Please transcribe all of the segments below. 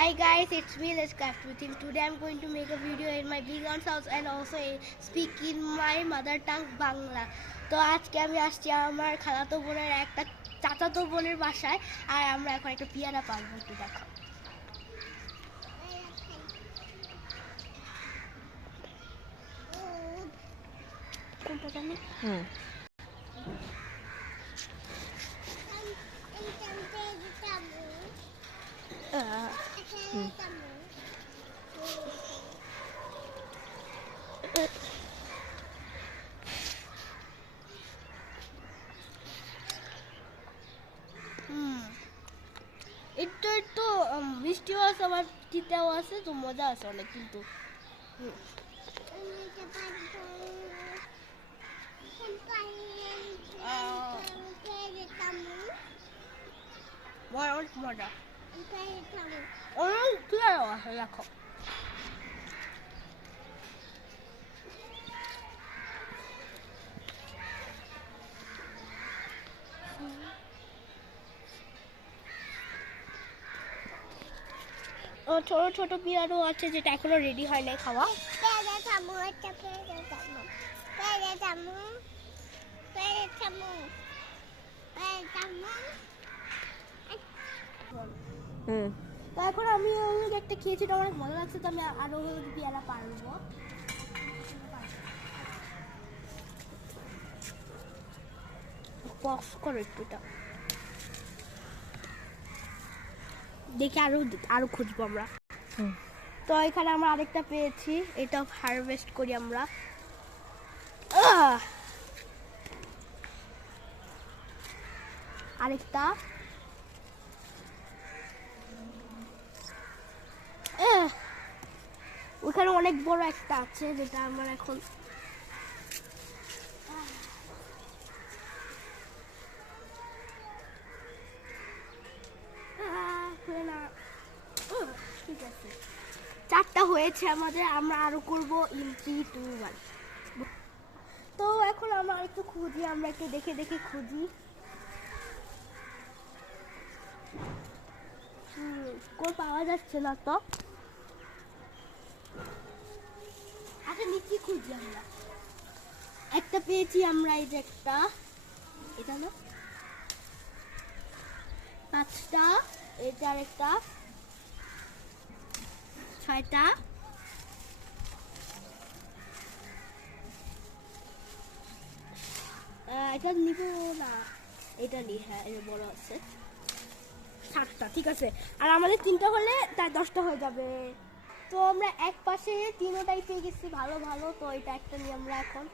Hi guys, it's me, Let's Craft with him. Today I'm going to make a video in my big aunt's house and also speak in my mother tongue Bangla. তো আজকে আমি আসছি আমার খালাতো বোনের একটা চাচাতো বোনের বাসায় আর আমরা এখন একটা পিয়ারা পারবো, একটু দেখো। কোনটা জানি? এটা তো মিষ্টিও আছে আবার তিতাও আছে, তো মজা আছে অনেক। কিন্তু অনেক মজা, অনেক পিয়ারাও আছে, দেখো। ছোট ছোট পিয়ারও আছে যেটা এখনো রেডি হয় নাই খাওয়া। তো এখন আমি একটা খেয়েছি, এটা অনেক মজা লাগছে, তো আমি আরো পেয়ারা পারবো। পক্স করো একটু, দেখি আরো খুঁজবো আমরা। তো এখানে আমরা আরেকটা পেয়েছি, এটা হারভেস্ট করি আমরা। আরেকটা ওখানে অনেক বড় একটা আছে যেটা আমার এখন ঠিক আছে। চারটা হয়েছে আমাদের, আমরা আরো করবো ইন 3, 2, 1। তো এখন আমরা একটু খুঁজি, আমরা একটু দেখে দেখে খুঁজি। কোন পাওয়া যাচ্ছে না তো। আচ্ছা নিচে খুঁজি আমরা। একটা পেয়েছি আমরা, এই যে একটা, এটা না, 5টা, এটা আরেকটা, 6টা, এটা নিব না, এটা নি, হ্যাঁ এটা বড় আছে। 7টা, ঠিক আছে। আর আমাদের 3টা হলে তার 10টা হয়ে যাবে। তো আমরা এক পাশে 3টাই পেয়ে গেছি, ভালো ভালো। তো এটা একটা নিয়ে আমরা এখন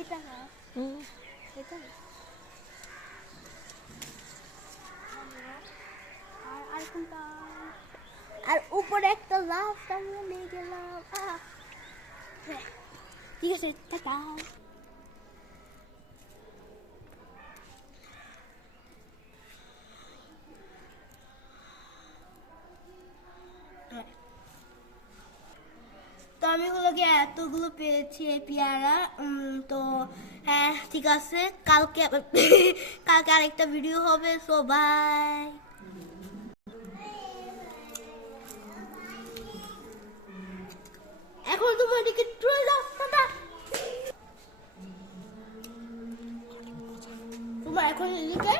এটা না, এটা না, আর কোনটা, আর উপরে একটা লাভ টানিয়ে নিয়ে গেলাম। ঠিক আছে, টাটা। তো আমি ওগুলোকে এতগুলো পেয়েছি এই পেয়ারা। তো হ্যাঁ ঠিক আছে, কালকে কালকে আরেকটা ভিডিও হবে। So bye. এখন তোমার দিকে চলে যাও, টাটা। তোমার এখন এদিকে